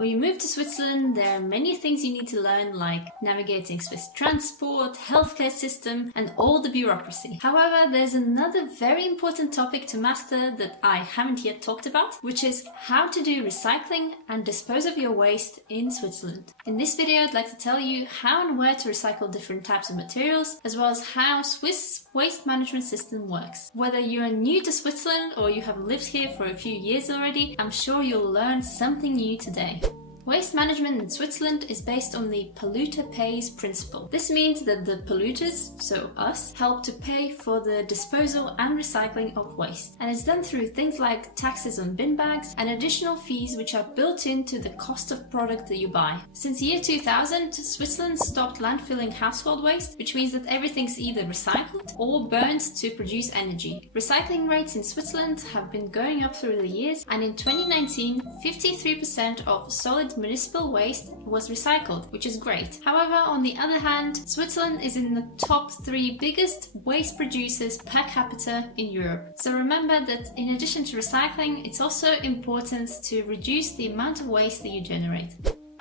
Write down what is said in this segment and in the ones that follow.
When you move to Switzerland, there are many things you need to learn, like navigating Swiss transport, healthcare system, and all the bureaucracy. However, there's another very important topic to master that I haven't yet talked about, which is how to do recycling and dispose of your waste in Switzerland. In this video, I'd like to tell you how and where to recycle different types of materials, as well as how Swiss waste management system works. Whether you are new to Switzerland or you have lived here for a few years already, I'm sure you'll learn something new today. Waste management in Switzerland is based on the polluter pays principle. This means that the polluters, so us, help to pay for the disposal and recycling of waste. And it's done through things like taxes on bin bags and additional fees which are built into the cost of product that you buy. Since year 2000, Switzerland stopped landfilling household waste, which means that everything's either recycled or burned to produce energy. Recycling rates in Switzerland have been going up through the years, and in 2019, 53% of solid municipal waste was recycled, which is great. However, on the other hand, Switzerland is in the top 3 biggest waste producers per capita in Europe. So remember that in addition to recycling, it's also important to reduce the amount of waste that you generate.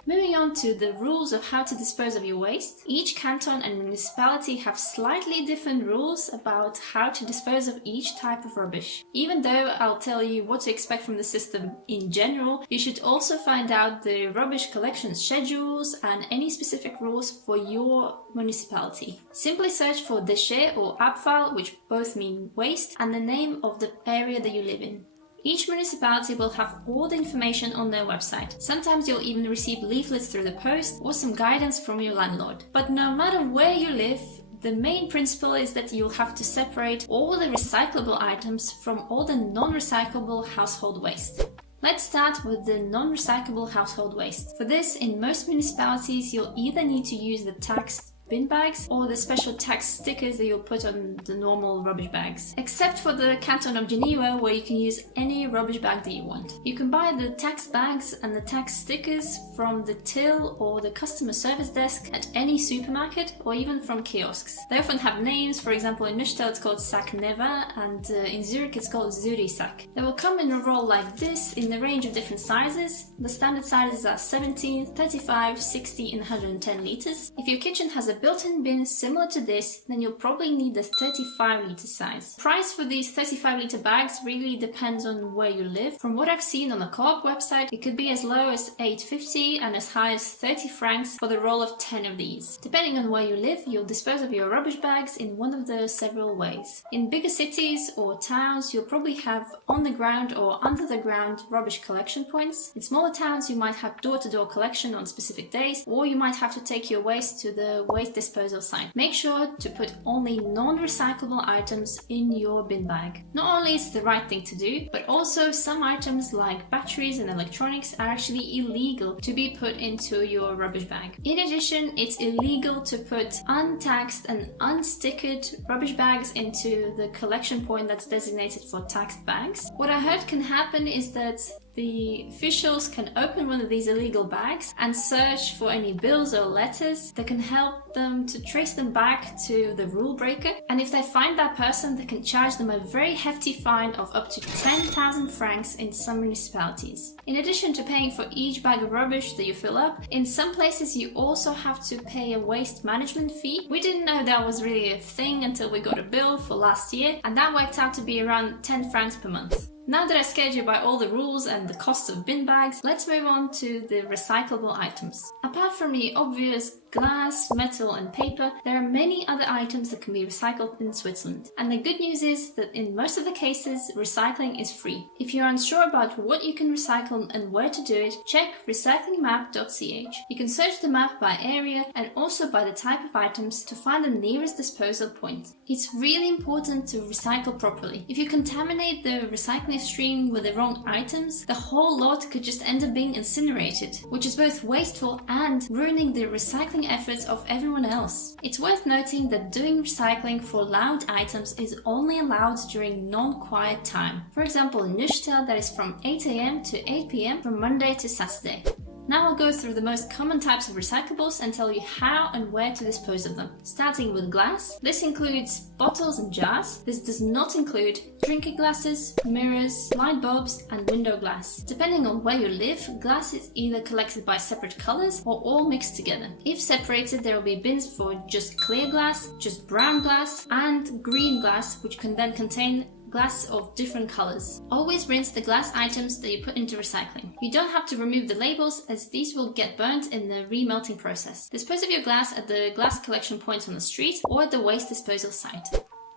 Moving on to the rules of how to dispose of your waste. Each canton and municipality have slightly different rules about how to dispose of each type of rubbish. Even though I'll tell you what to expect from the system in general, you should also find out the rubbish collection schedules and any specific rules for your municipality. Simply search for déchets or Abfall, which both mean waste, and the name of the area that you live in. Each municipality will have all the information on their website. Sometimes you'll even receive leaflets through the post or some guidance from your landlord. But no matter where you live, the main principle is that you'll have to separate all the recyclable items from all the non-recyclable household waste. Let's start with the non-recyclable household waste. For this, in most municipalities, you'll either need to use the taxed bin bags or the special tax stickers that you'll put on the normal rubbish bags. Except for the canton of Geneva, where you can use any rubbish bag that you want. You can buy the tax bags and the tax stickers from the till or the customer service desk at any supermarket or even from kiosks. They often have names. For example, in Neuchâtel it's called Sac Neva, and in Zurich it's called Zürich Sack. They will come in a roll like this in a range of different sizes. The standard sizes are 17, 35, 60 and 110 liters. If your kitchen has a built-in bin similar to this, then you'll probably need the 35 litre size. Price for these 35 litre bags really depends on where you live. From what I've seen on the Co-op website, it could be as low as 8.50 and as high as 30 francs for the roll of 10 of these. Depending on where you live, you'll dispose of your rubbish bags in one of the several ways. In bigger cities or towns, you'll probably have on the ground or under the ground rubbish collection points. In smaller towns, you might have door-to-door collection on specific days, or you might have to take your waste to the waste disposal site. Make sure to put only non-recyclable items in your bin bag. Not only is it the right thing to do, but also some items like batteries and electronics are actually illegal to be put into your rubbish bag. In addition, it's illegal to put untaxed and unstickered rubbish bags into the collection point that's designated for taxed bags. What I heard can happen is that the officials can open one of these illegal bags and search for any bills or letters that can help them to trace them back to the rule breaker. And if they find that person, they can charge them a very hefty fine of up to 10,000 francs in some municipalities. In addition to paying for each bag of rubbish that you fill up, in some places you also have to pay a waste management fee. We didn't know that was really a thing until we got a bill for last year, and that worked out to be around 10 francs per month. Now that I scared you by all the rules and the costs of bin bags, let's move on to the recyclable items. Apart from the obvious glass, metal and paper, there are many other items that can be recycled in Switzerland. And the good news is that in most of the cases, recycling is free. If you're unsure about what you can recycle and where to do it, check recyclingmap.ch. You can search the map by area and also by the type of items to find the nearest disposal point. It's really important to recycle properly. If you contaminate the recycling stream with the wrong items, the whole lot could just end up being incinerated, which is both wasteful and ruining the recycling efforts of everyone else. It's worth noting that doing recycling for loud items is only allowed during non-quiet time. For example, in Neuchâtel, that is from 8 AM to 8 PM from Monday to Saturday. Now I'll go through the most common types of recyclables and tell you how and where to dispose of them. Starting with glass. This includes bottles and jars. This does not include drinking glasses, mirrors, light bulbs, and window glass. Depending on where you live, glass is either collected by separate colors or all mixed together. If separated, there will be bins for just clear glass, just brown glass, and green glass, which can then contain glass of different colors. Always rinse the glass items that you put into recycling. You don't have to remove the labels, as these will get burnt in the remelting process. Dispose of your glass at the glass collection points on the street or at the waste disposal site.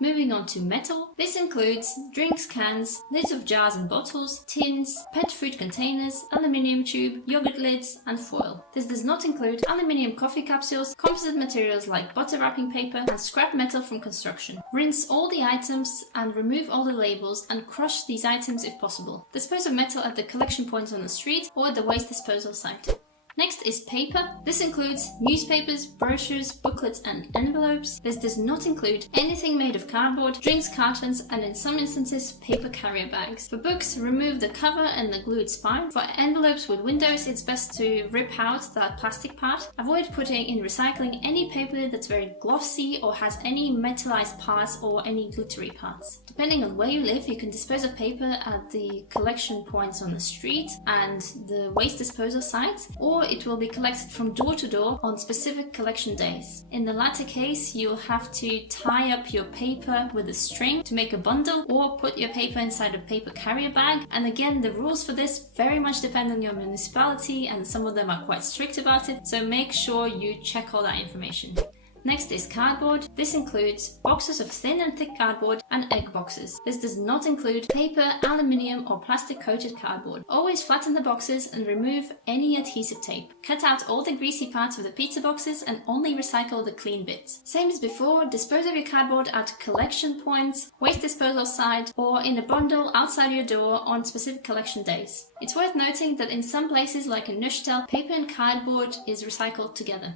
Moving on to metal. This includes drinks cans, lids of jars and bottles, tins, pet food containers, aluminium tube, yogurt lids, and foil. This does not include aluminium coffee capsules, composite materials like butter wrapping paper, and scrap metal from construction. Rinse all the items and remove all the labels and crush these items if possible. Dispose of metal at the collection points on the street or at the waste disposal site. Next is paper. This includes newspapers, brochures, booklets, and envelopes. This does not include anything made of cardboard, drinks cartons, and in some instances, paper carrier bags. For books, remove the cover and the glued spine. For envelopes with windows, it's best to rip out that plastic part. Avoid putting in recycling any paper that's very glossy or has any metallized parts or any glittery parts. Depending on where you live, you can dispose of paper at the collection points on the street and the waste disposal site, or it will be collected from door to door on specific collection days. In the latter case, you'll have to tie up your paper with a string to make a bundle or put your paper inside a paper carrier bag. And again, the rules for this very much depend on your municipality, and some of them are quite strict about it, so make sure you check all that information. Next is cardboard. This includes boxes of thin and thick cardboard and egg boxes. This does not include paper, aluminium, or plastic coated cardboard. Always flatten the boxes and remove any adhesive tape. Cut out all the greasy parts of the pizza boxes and only recycle the clean bits. Same as before, dispose of your cardboard at collection points, waste disposal site, or in a bundle outside your door on specific collection days. It's worth noting that in some places like in Neuchâtel, paper and cardboard is recycled together.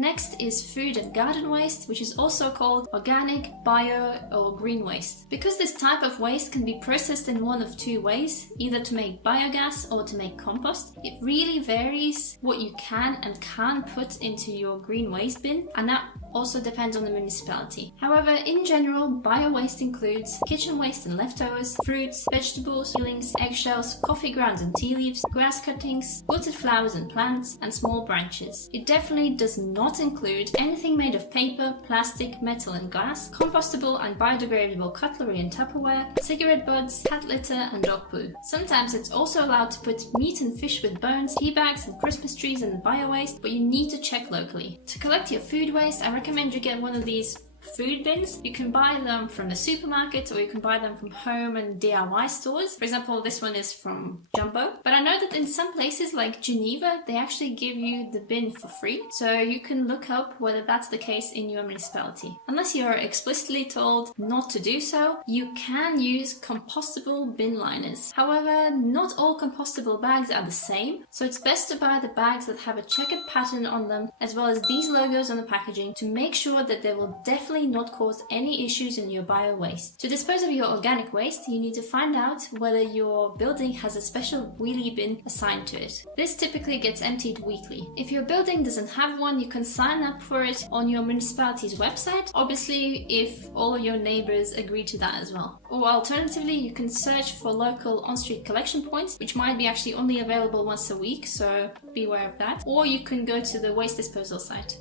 Next is food and garden waste, which is also called organic, bio, or green waste. Because this type of waste can be processed in one of two ways, either to make biogas or to make compost, it really varies what you can and can't put into your green waste bin, and that also depends on the municipality. However, in general, bio-waste includes kitchen waste and leftovers, fruits, vegetables, peelings, eggshells, coffee grounds and tea leaves, grass cuttings, wilted flowers and plants, and small branches. It definitely does not include anything made of paper, plastic, metal and glass, compostable and biodegradable cutlery and Tupperware, cigarette butts, cat litter and dog poo. Sometimes it's also allowed to put meat and fish with bones, tea bags and Christmas trees in the bio-waste, but you need to check locally. To collect your food waste, I recommend you get one of these food bins. You can buy them from the supermarket or you can buy them from home and DIY stores. For example, this one is from Jumbo. But I know that in some places like Geneva, they actually give you the bin for free. So you can look up whether that's the case in your municipality. Unless you're explicitly told not to do so, you can use compostable bin liners. However, not all compostable bags are the same. So it's best to buy the bags that have a checkered pattern on them, as well as these logos on the packaging, to make sure that they will definitely not cause any issues in your bio waste. To dispose of your organic waste, you need to find out whether your building has a special wheelie bin assigned to it. This typically gets emptied weekly. If your building doesn't have one, you can sign up for it on your municipality's website, obviously if all of your neighbors agree to that as well. Or alternatively, you can search for local on-street collection points, which might be actually only available once a week, so be aware of that. Or you can go to the waste disposal site.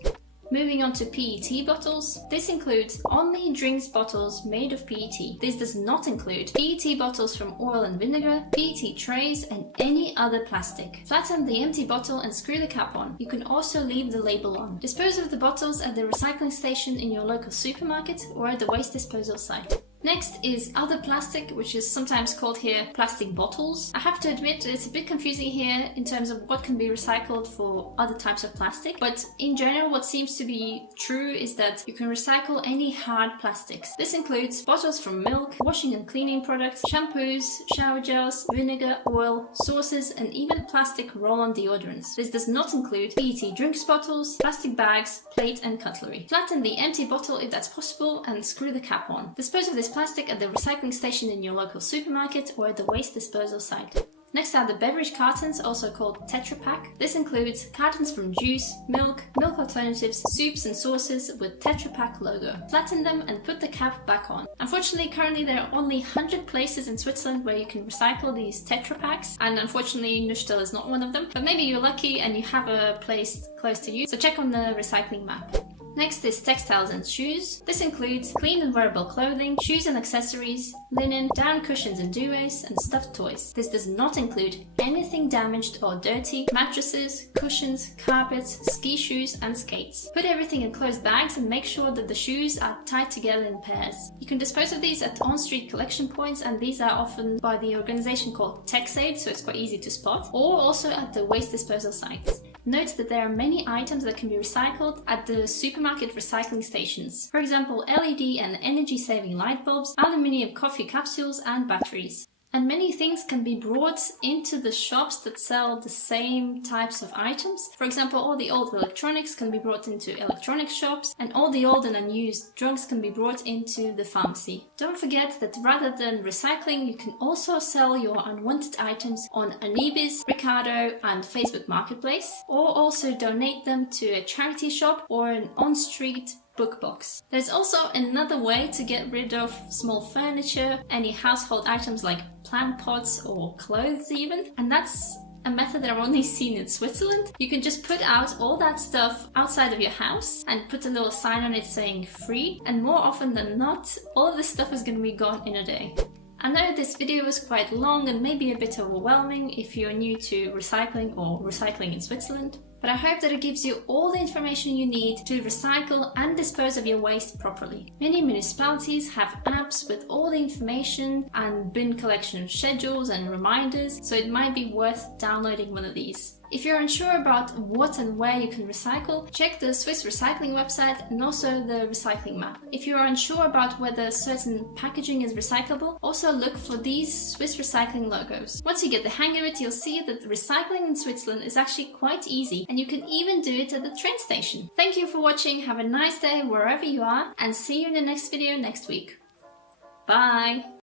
Moving on to PET bottles. This includes only drinks bottles made of PET. This does not include PET bottles from oil and vinegar, PET trays, and any other plastic. Flatten the empty bottle and screw the cap on. You can also leave the label on. Dispose of the bottles at the recycling station in your local supermarket or at the waste disposal site. Next is other plastic, which is sometimes called here plastic bottles. I have to admit it's a bit confusing here in terms of what can be recycled for other types of plastic, but in general what seems to be true is that you can recycle any hard plastics. This includes bottles from milk, washing and cleaning products, shampoos, shower gels, vinegar, oil, sauces, and even plastic roll-on deodorants. This does not include PET drinks bottles, plastic bags, plate and cutlery. Flatten the empty bottle if that's possible and screw the cap on. Dispose of this plastic at the recycling station in your local supermarket or at the waste disposal site. Next are the beverage cartons, also called Tetrapak. This includes cartons from juice, milk alternatives, soups and sauces with Tetrapak logo. Flatten them and put the cap back on. Unfortunately, currently there are only 100 places in Switzerland where you can recycle these Tetra Paks, and unfortunately Neuchâtel is not one of them, but maybe you're lucky and you have a place close to you, so check on the recycling map. Next is textiles and shoes. This includes clean and wearable clothing, shoes and accessories, linen, down cushions and duvets, and stuffed toys. This does not include anything damaged or dirty, mattresses, cushions, carpets, ski shoes, and skates. Put everything in closed bags and make sure that the shoes are tied together in pairs. You can dispose of these at on-street collection points, and these are often by the organization called Textiles, so it's quite easy to spot, or also at the waste disposal sites. Note that there are many items that can be recycled at the supermarket recycling stations. For example, LED and energy-saving light bulbs, aluminium coffee capsules, and batteries. And many things can be brought into the shops that sell the same types of items. For example, all the old electronics can be brought into electronic shops, and all the old and unused drugs can be brought into the pharmacy. Don't forget that rather than recycling, you can also sell your unwanted items on Anibis, Ricardo, and Facebook Marketplace, or also donate them to a charity shop or an on-street book box. There's also another way to get rid of small furniture, any household items like plant pots or clothes even, and that's a method that I've only seen in Switzerland. You can just put out all that stuff outside of your house and put a little sign on it saying free, and more often than not, all of this stuff is going to be gone in a day. I know this video was quite long and maybe a bit overwhelming if you're new to recycling or recycling in Switzerland, but I hope that it gives you all the information you need to recycle and dispose of your waste properly. Many municipalities have apps with all the information and bin collection schedules and reminders, so it might be worth downloading one of these. If you're unsure about what and where you can recycle, check the Swiss recycling website and also the recycling map. If you're unsure about whether certain packaging is recyclable, also look for these Swiss recycling logos. Once you get the hang of it, you'll see that the recycling in Switzerland is actually quite easy, and you can even do it at the train station. Thank you for watching, have a nice day wherever you are, and see you in the next video next week. Bye!